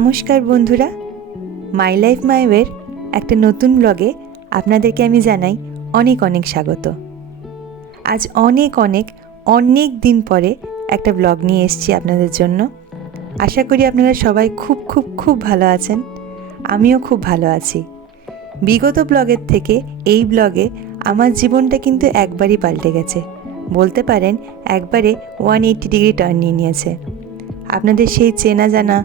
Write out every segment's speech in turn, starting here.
নমস্কার বন্ধুরা, my life my ওয়ের একটা নতুন ব্লগে আপনাদেরকে আমি জানাই অনেক অনেক স্বাগত। আজ অনেক দিন পরে একটা ব্লগ নিয়ে এসেছি আপনাদের জন্য। আশা করি আপনারা সবাই খুব ভালো আছেন। আমিও খুব ভালো আছি। বিগত ব্লগের থেকে এই ব্লগে আমার জীবনটা কিন্তু একবারই পাল্টে গেছে, বলতে পারেন একবারে 180 ডিগ্রি টার্ন নিয়ে নিয়েছে। আপনাদের সেই চেনা জানা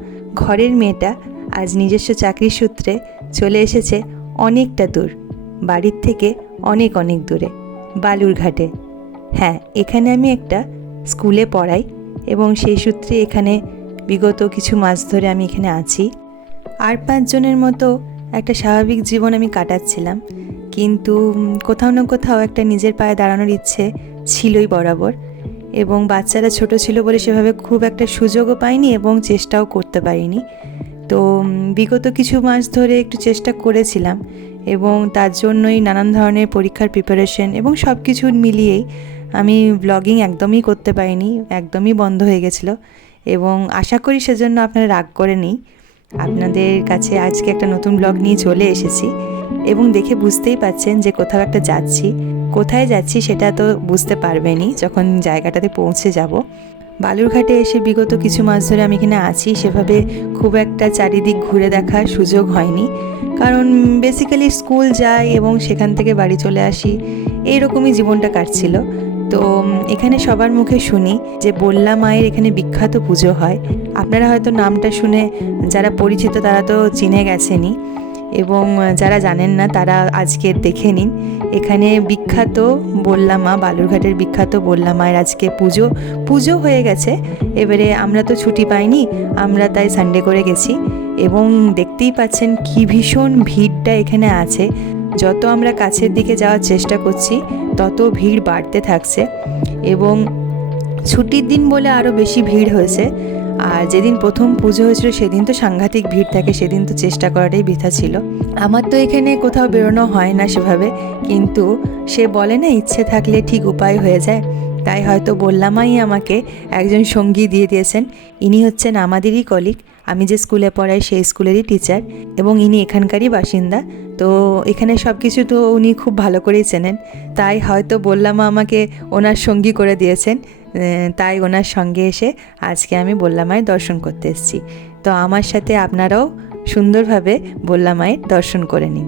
ঘরের মেয়েটা আজ নিজস্ব চাকরির সূত্রে চলে এসেছে অনেকটা দূর, বাড়ির থেকে অনেক দূরে, বালুরঘাটে। হ্যাঁ, এখানে আমি একটা স্কুলে পড়াই এবং সেই সূত্রে এখানে বিগত কিছু মাস ধরে আমি এখানে আছি। আর 5 জনের মতো একটা স্বাভাবিক জীবন আমি কাটাচ্ছিলাম, কিন্তু কোথাও না কোথাও একটা নিজের পায়ে দাঁড়ানোর ইচ্ছে ছিলই বরাবর। এবং বাচ্চারা ছোট ছিল বলে সেভাবে খুব একটা সুযোগও পাইনি এবং চেষ্টাও করতে পারিনি। তো বিগত কিছু মাস ধরে একটু চেষ্টা করেছিলাম এবং তার জন্যই নানান ধরনের পরীক্ষার প্রিপারেশন এবং সব কিছু মিলিয়েই আমি ব্লগিং একদমই করতে পারিনি, একদমই বন্ধ হয়ে গেছিলো। এবং আশা করি সেজন্য আপনারা রাগ করে নেই, আপনাদের কাছে আজকে একটা নতুন ব্লগ নিয়ে চলে এসেছি এবং দেখে বুঝতেই পাচ্ছেন যে কোথাও একটা যাচ্ছি। কোথায় যাচ্ছি সেটা তো বুঝতে পারবেনই যখন জায়গাটাতে পৌঁছে যাব। বালুরঘাটে এসে বিগত কিছু মাস ধরে আমি এখানে আছি, সেভাবে খুব একটা চারিদিক ঘুরে দেখার সুযোগ হয়নি, কারণ বেসিক্যালি স্কুল যাই এবং সেখান থেকে বাড়ি চলে আসি, এইরকমই জীবনটা কাটছিল। তো এখানে সবার মুখে শুনি যে বল্লা মায়ের এখানে বিখ্যাত পুজো হয়। আপনারা হয়তো নামটা শুনে যারা পরিচিত তারা তো চিনে গেছেনই, এবং যারা জানেন না তারা আজকে দেখে নিন। এখানে বিখ্যাত বল্লা মা, বালুরঘাটের বিখ্যাত বল্লা মায়ের আজকে পুজো হয়ে গেছে। এবারে আমরা তো ছুটি পাইনি, আমরা তাই সানডে করে গেছি এবং দেখতেই পাচ্ছেন কি ভীষণ ভিড়টা এখানে আছে। যত আমরা কাছের দিকে যাওয়ার চেষ্টা করছি তত ভিড় বাড়তে থাকছে এবং ছুটির দিন বলে আরও বেশি ভিড় হয়েছে। আর যেদিন প্রথম পুজো হয়েছিল সেদিন তো সাংঘাতিক ভিড় থাকে, সেদিন তো চেষ্টা করাটাই বৃথা ছিল। আমার তো এখানে কোথাও বেরোনো হয় না সেভাবে, কিন্তু সে বলে না ইচ্ছে থাকলে ঠিক উপায় হয়ে যায়, তাই হয়তো বললামই আমাকে একজন সঙ্গী দিয়ে দিয়েছেন। ইনি হচ্ছেন আমাদেরই কলিগ, আমি যে স্কুলে পড়াই সেই স্কুলেরই টিচার এবং ইনি এখানকারই বাসিন্দা। তো এখানে সব কিছু তো উনি খুব ভালো করেই চেনেন, তাই হয়তো বললাম আমাকে ওনার সঙ্গী করে দিয়েছেন। তাই ওনার সঙ্গে এসে আজকে আমি বল্লা মায়ের দর্শন করতে এসেছি। তো আমার সাথে আপনারাও সুন্দরভাবে বল্লা মায়ের দর্শন করে নিন।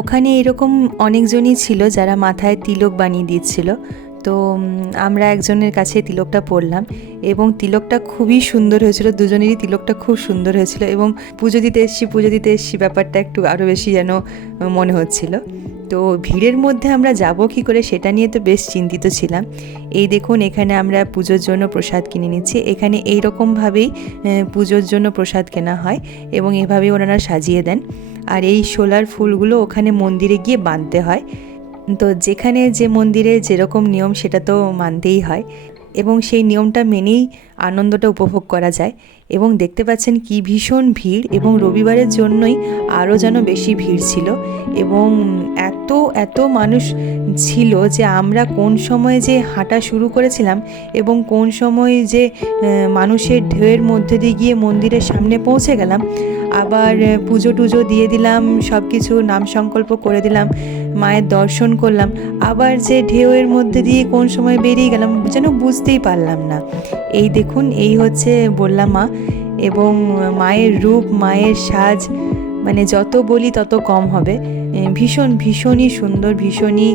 ওখানে এরকম অনেকজনই ছিল যারা মাথায় তিলক বানিয়ে দিচ্ছিল। তো আমরা একজনের কাছে তিলকটা পরলাম এবং তিলকটা খুবই সুন্দর হয়েছিল, দুজনেরই তিলকটা খুব সুন্দর হয়েছিল এবং পুজো দিতে এসছি ব্যাপারটা একটু আরও বেশি যেন মনে হচ্ছিল। তো ভিড়ের মধ্যে আমরা যাব কী করে সেটা নিয়ে তো বেশ চিন্তিত ছিলাম। এই দেখুন, এখানে আমরা পুজোর জন্য প্রসাদ কিনে নিচ্ছি। এখানে এইরকমভাবেই পুজোর জন্য প্রসাদ কেনা হয় এবং এভাবেই ওনারা সাজিয়ে দেন। আর এই শোলার ফুলগুলো ওখানে মন্দিরে গিয়ে বাঁধতে হয়। তো যেখানে যে মন্দিরে যেরকম নিয়ম সেটা তো মানতেই হয় এবং সেই নিয়মটা মেনেই আনন্দটা উপভোগ করা যায়। এবং দেখতে পাচ্ছেন কি ভীষণ ভিড় এবং রবিবারের জন্যই আরও যেন বেশি ভিড় ছিল এবং এত মানুষ ছিল যে আমরা কোন সময় যে হাঁটা শুরু করেছিলাম এবং কোন সময় যে মানুষের ঢেউয়ের মধ্যে দিয়ে গিয়ে মন্দিরের সামনে পৌঁছে গেলাম, আবার পুজো টুজো দিয়ে দিলাম, সব কিছু নাম সংকল্প করে দিলাম, মায়ের দর্শন করলাম, আবার যে ঢেউয়ের মধ্যে দিয়ে কোন সময় বেরিয়ে গেলাম যেন বুঝতেই পারলাম না। এই দেখুন, এই হচ্ছে বল্লা মা এবং মায়ের রূপ, মায়ের সাজ, মানে যত বলি তত কম হবে। ভীষণই সুন্দর, ভীষণই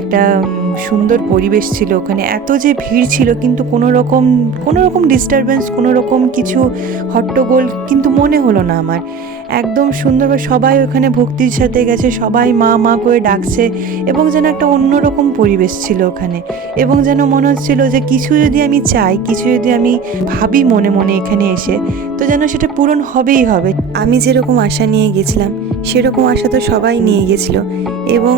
একটা সুন্দর পরিবেশ ছিল ওখানে। এত যে ভিড় ছিল কিন্তু কোনো রকম ডিস্টারবেন্স, কোনো রকম কিছু হট্টগোল কিন্তু মনে হলো না আমার। একদম সুন্দরভাবে সবাই ওখানে ভক্তির সাথে গেছে, সবাই মা মা করে ডাকছে এবং যেন একটা অন্যরকম পরিবেশ ছিল ওখানে। এবং যেন মনে হচ্ছিল যে কিছু যদি আমি চাই, কিছু যদি আমি ভাবি মনে মনে এখানে এসে, তো যেন সেটা পূরণ হবেই হবে। আমি যেরকম আশা নিয়ে গেছিলাম সেরকম আশা তো সবাই নিয়ে গেছিল এবং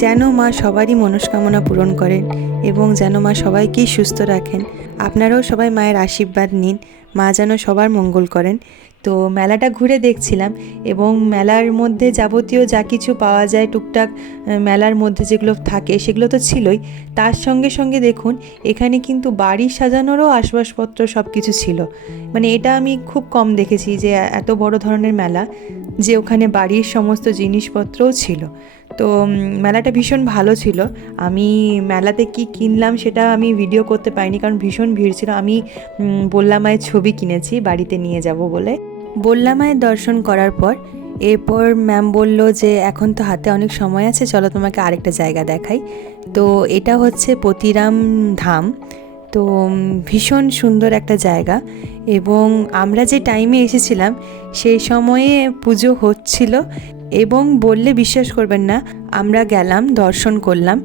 যেন মা সবারই মনস্কামনা পূরণ করেন এবং যেন মা সবাইকেই সুস্থ রাখেন। আপনারাও সবাই মায়ের আশীর্বাদ নিন, মা যেন সবার মঙ্গল করেন। তো মেলাটা ঘুরে দেখছিলাম এবং মেলার মধ্যে যাবতীয় যা কিছু পাওয়া যায় টুকটাক মেলার মধ্যে যেগুলো থাকে সেগুলো তো ছিলই, তার সঙ্গে সঙ্গে দেখুন এখানে কিন্তু বাড়ি সাজানোরও আসবাবপত্র সব কিছু ছিল। মানে এটা আমি খুব কম দেখেছি যে এত বড় ধরনের মেলা, যে ওখানে বাড়ির সমস্ত জিনিসপত্রও ছিল। তো মেলাটা ভীষণ ভালো ছিল। আমি মেলাতে কি কিনলাম সেটা আমি ভিডিও করতে পারিনি, কারণ ভীষণ ভিড় ছিল। আমি বললা মায়ের ছবি কিনেছি বাড়িতে নিয়ে যাব বলে। বললা মায়ের দর্শন করার পর এরপর ম্যাম বলল যে এখন তো হাতে অনেক সময় আছে, চলো তোমাকে আরেকটা জায়গা দেখাই। তো এটা হচ্ছে পতিরাম ধাম। তো ভীষণ সুন্দর একটা জায়গা, এবং আমরা যে টাইমে এসেছিলাম সেই সময়ে পুজো হচ্ছিল, এবং বললে বিশ্বাস করবেন না, আমরা গেলাম, দর্শন করলাম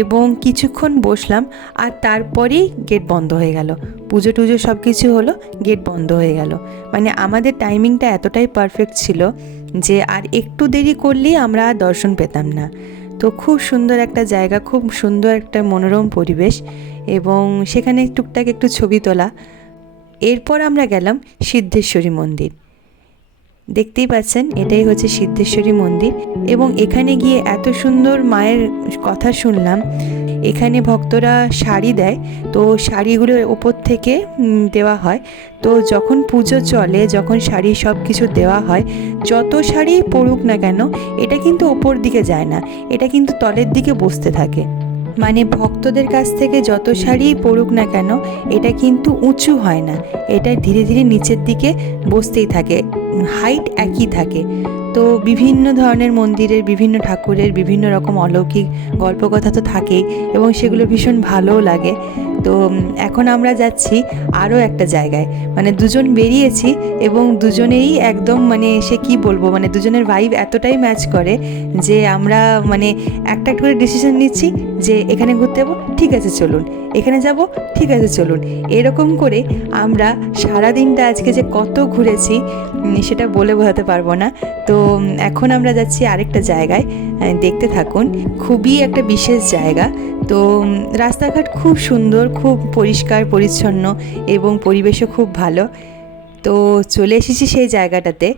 এবং কিছুক্ষণ বসলাম, আর তারপরেই গেট বন্ধ হয়ে গেল। পুজো টুজো সব কিছু হলো, গেট বন্ধ হয়ে গেল। মানে আমাদের টাইমিংটা এতটাই পারফেক্ট ছিল যে আর একটু দেরি করলেই আমরা আর দর্শন পেতাম না। তো খুব সুন্দর একটা জায়গা, খুব সুন্দর একটা মনোরম পরিবেশ, এবং সেখানে টুকটাক একটু ছবি তোলা। এরপর আমরা গেলাম সিদ্ধেশ্বরী মন্দির। দেখতেই পাচ্ছেন এটাই হচ্ছে সিদ্ধেশ্বরী মন্দির, এবং এখানে গিয়ে এত সুন্দর মায়ের কথা শুনলাম। এখানে ভক্তরা শাড়ি দেয়, তো শাড়িগুলোর ওপর থেকে দেওয়া হয়। তো যখন পুজো চলে, যখন শাড়ি সব কিছু দেওয়া হয়, যত শাড়ি পরুক না কেন এটা কিন্তু ওপর দিকে যায় না, এটা কিন্তু তলের দিকে বসতে থাকে। মানে ভক্তদের কাছ থেকে যত শাড়ি পরুক না কেন এটা কিন্তু উঁচু হয় না, এটা ধীরে ধীরে নিচের দিকে বসতেই থাকে, হাইট একই থাকে। তো বিভিন্ন ধরনের মন্দিরের, বিভিন্ন ঠাকুরের বিভিন্ন রকম অলৌকিক গল্পকথা তো থাকেই, এবং সেগুলো ভীষণ ভালোও লাগে। তো এখন আমরা যাচ্ছি আরও একটা জায়গায়, মানে দুজন বেরিয়েছি এবং দুজনেই একদম মানে সে কি বলবো, মানে দুজনের ভাইব এতটাই ম্যাচ করে যে আমরা মানে একটা একটা করে ডিসিশন নিচ্ছি যে এখানে ঘুরতে যাবো, ঠিক আছে চলুন, এখানে যাব, ঠিক আছে চলুন। এরকম করে আমরা সারা দিনটা আজকে যে কত ঘুরেছি সেটা বলে বোঝাতে পারবো না। তো এখন আমরা যাচ্ছি আরেকটা জায়গায়, দেখতে থাকুন। খুবই একটা বিশেষ জায়গা। তো রাস্তাঘাট খুব সুন্দর, খুব পরিষ্কার পরিচ্ছন্ন এবং পরিবেশও খুব ভালো। তো চলে এসেছি সেই জায়গাটাতে।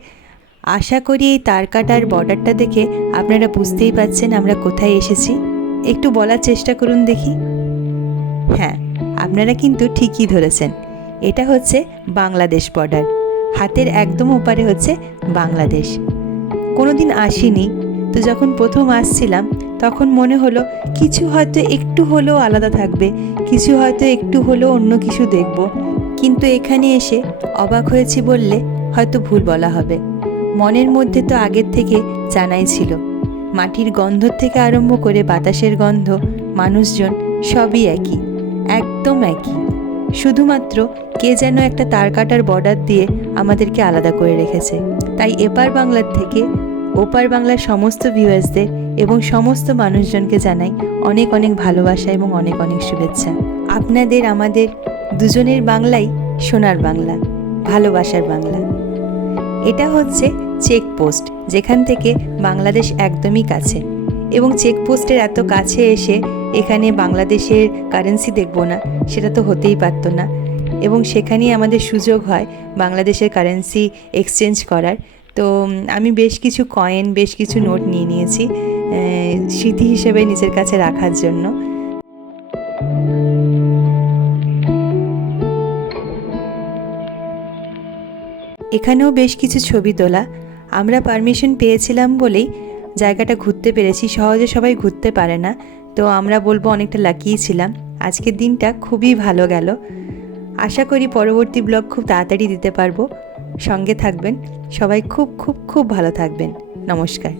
আশা করি এই তারকাটার বর্ডারটা দেখে আপনারা বুঝতেই পারছেন আমরা কোথায় এসেছি। একটু বলার চেষ্টা করুন দেখি। হ্যাঁ, আপনারা কিন্তু ঠিকই ধরেছেন, এটা হচ্ছে বাংলাদেশ বর্ডার। হাতের একদম ওপারে হচ্ছে বাংলাদেশ। কোনো দিন আসিনি, তো যখন প্রথম আসছিলাম তখন মনে হলো কিছু হয়তো একটু হলেও আলাদা থাকবে, কিছু হয়তো একটু হলেও অন্য কিছু দেখব। কিন্তু এখানে এসে অবাক হয়েছি বললে হয়তো ভুল বলা হবে। মনের মধ্যে তো আগের থেকে জানাই ছিল, মাটির গন্ধ থেকে আরম্ভ করে বাতাসের গন্ধ, মানুষজন সবই একই, একদম একই। শুধুমাত্র কে যেন একটা তারকাটার বর্ডার দিয়ে আমাদেরকে আলাদা করে রেখেছে। তাই এপার বাংলার থেকে ওপার বাংলার সমস্ত ভিউয়ার্সদের এবং সমস্ত মানুষজনকে জানাই অনেক অনেক ভালোবাসা এবং অনেক অনেক শুভেচ্ছা। আপনাদের আমাদের দুজনের বাংলাই সোনার বাংলা, ভালোবাসার বাংলা। এটা হচ্ছে চেকপোস্ট, যেখান থেকে বাংলাদেশ একদমই কাছে, এবং চেকপোস্টের এত কাছে এসে এখানে বাংলাদেশের কারেন্সি দেখব না সেটা তো হতেই পারতো না, এবং সেখানেই আমাদের সুযোগ হয় বাংলাদেশের কারেন্সি এক্সচেঞ্জ করার। তো আমি বেশ কিছু কয়েন, বেশ কিছু নোট নিয়ে নিয়েছি স্মৃতি হিসেবে নিজের কাছে রাখার জন্য। এখানেও বেশ কিছু ছবি তোলা। আমরা পারমিশন পেয়েছিলাম বলেই জায়গাটা ঘুরতে পেরেছি, সহজে সবাই ঘুরতে পারে না। তো আমরা বলবো অনেকটা লাকিই ছিলাম। আজকের দিনটা খুবই ভালো গেল। আশা করি পরবর্তী ব্লগ খুব তাড়াতাড়ি দিতে পারবো। সঙ্গে থাকবেন সবাই, খুব খুব খুব ভালো থাকবেন। নমস্কার।